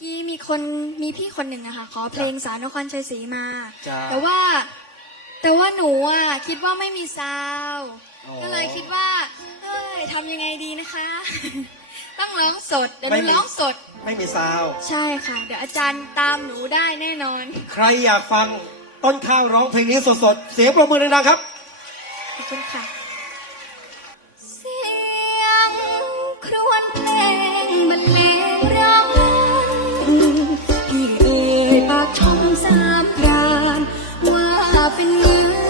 กี้มีคนมีพี่คนหนึ่งอะค่ะขอเพลงสาวนครชัยศรีมา จ้ะ แต่ว่า แต่ว่าหนูอะคิดว่าไม่มีซาวด์อ๋อก็เลยคิดว่าเอ้ยทำยังไงดีนะคะ ต้องร้องสดเดี๋ยวหไม่นูมีร้องสด ไม่มีซาวด์ใช่ค่ะ เดี๋ยวอาจารย์ตามหนูได้แน่นอน ใครอยากฟังต้นข้าวร้องเพลงนี้สดๆ เสียงปรบมือดังๆครับ ขอบคุณค่ะ ชมสามพรานว่าเป็นเงแค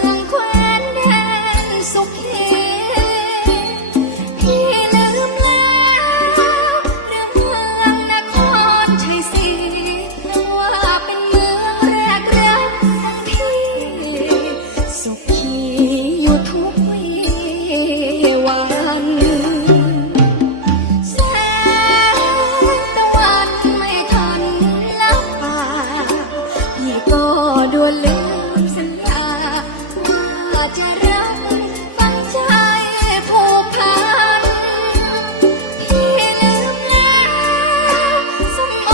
จะรักฟังใจผูกพันพี่ลืมแล้วสมโอ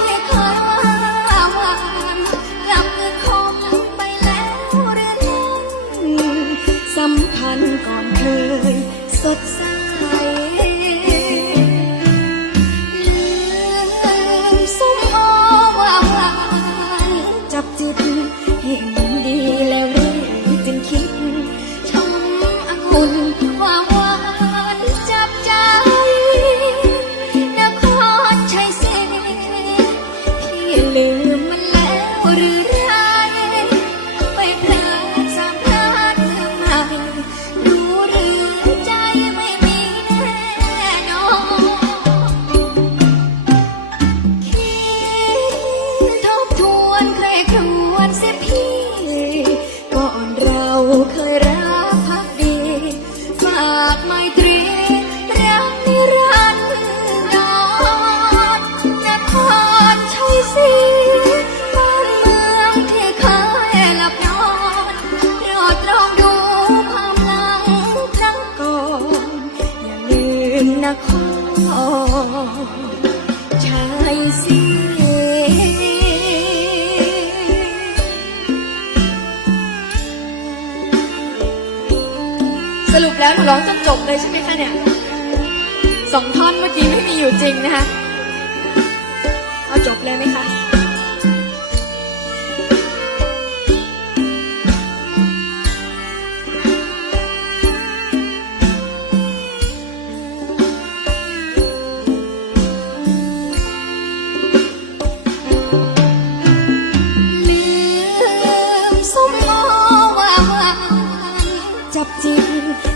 ที่เคยหวานกลับคือคงไปแล้วเรือนั้นสัมพันธ์ก่อนเคยสดใส ฝากไมตรีรักนิรันดรนครชัยศรีบ้านเมืองที่เคยหลับนอนโปรดลองดูความหลังครั้งก่อนอย่าลืมนครชายสีสรุ บแล้วหนูร้องจนจบเลยใช่ไหมคะเนี่ยสองท่อนเมื่อกี้ไม่มีอยู่จริงนะคะ เอาจบเลยไหมคะ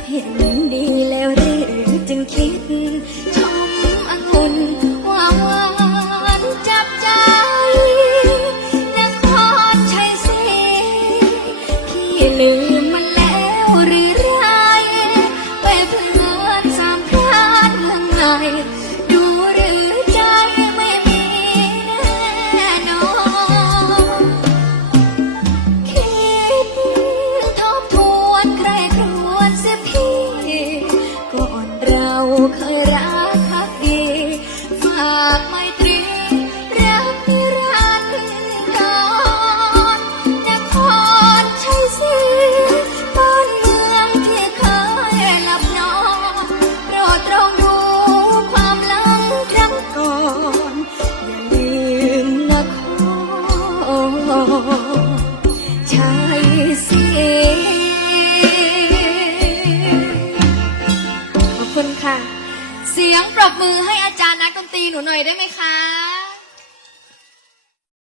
เห็นดีแล้วหรือจึงคิด ชมองุ่นว่าหวานจับใจนครชัยศรีพี่ลืม ค่ะ เสียงปรบมือให้อาจารย์นักดนตรีหนูหน่อยได้ไหมคะ